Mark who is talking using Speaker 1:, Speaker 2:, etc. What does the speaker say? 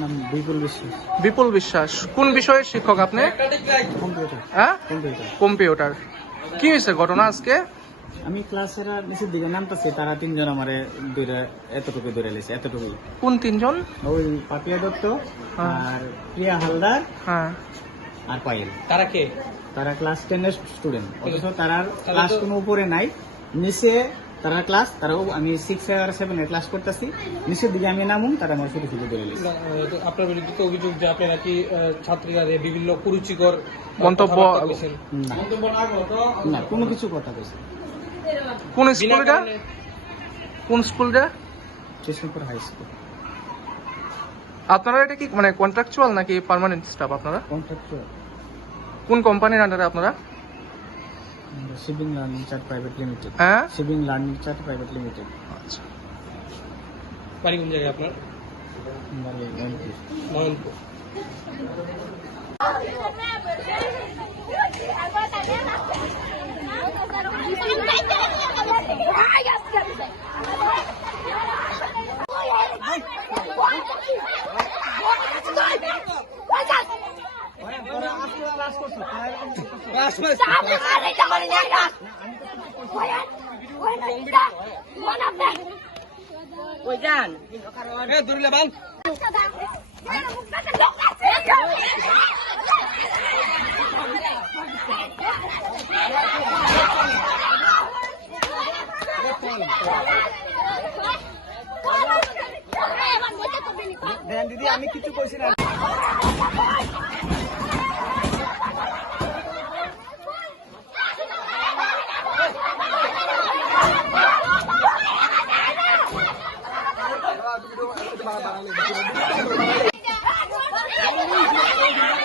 Speaker 1: নাম বিপুল বিশ্বাস।
Speaker 2: বিপুল বিশ্বাস। কোন বিষয়ের শিক্ষক আপনি?
Speaker 1: কম্পিউটার
Speaker 2: হ্যাঁ?
Speaker 1: কম্পিউটার।
Speaker 2: কম্পিউটার। কি হয়েছে ঘটনা আজকে?
Speaker 1: আমি ক্লাসের নিচের দিকে নামতেছি তারা তিনজন আমারে দূরে এতটুকু দূরে লেছে এতটুকু
Speaker 2: কোন তিনজন?
Speaker 1: ওই পাপিয়া দত্ত
Speaker 2: হ্যাঁ।
Speaker 1: আর প্রিয়া হালদার
Speaker 2: হ্যাঁ।
Speaker 1: আর পায়েল।
Speaker 3: তারা কে?
Speaker 1: তারা ক্লাস টেনের স্টুডেন্ট অথচ তারা ক্লাস কোনো উপরে নাই। নিচে তারা ক্লাস তারা আমি সিক্স আর সেভেন এ ক্লাস করতেছি। নিচের দিকে আমি নামুন তারা আমার
Speaker 3: না, আহ, তো আপনার বিরুদ্ধে তো অভিযোগ যে আপনি নাকি ছাত্রীরা বিভিন্ন কুরুচিকর
Speaker 2: মন্তব্য-
Speaker 1: না কোনো কিছু কথা বলছি
Speaker 2: কোন স্কুলটা কোন স্কুলটা
Speaker 1: কৃষ্ণপুর হাই স্কুল
Speaker 2: আপনারা এটা কি মানে কন্ট্রাকচুয়াল নাকি পার্মানেন্ট স্টাফ আপনারা?
Speaker 1: কন্ট্রাক্টর
Speaker 2: কোন কোম্পানির আন্ডারে আপনারা?
Speaker 1: shipping learning chart private limited
Speaker 2: হ্যাঁ
Speaker 1: shipping learning chart private limited
Speaker 2: আচ্ছা
Speaker 3: বাড়ি কোন জায়গায় আপনার নয়নপুর
Speaker 4: ওই
Speaker 3: ধরিলে বান
Speaker 1: দিদি আমি কিছু কইছি না
Speaker 4: 啊那是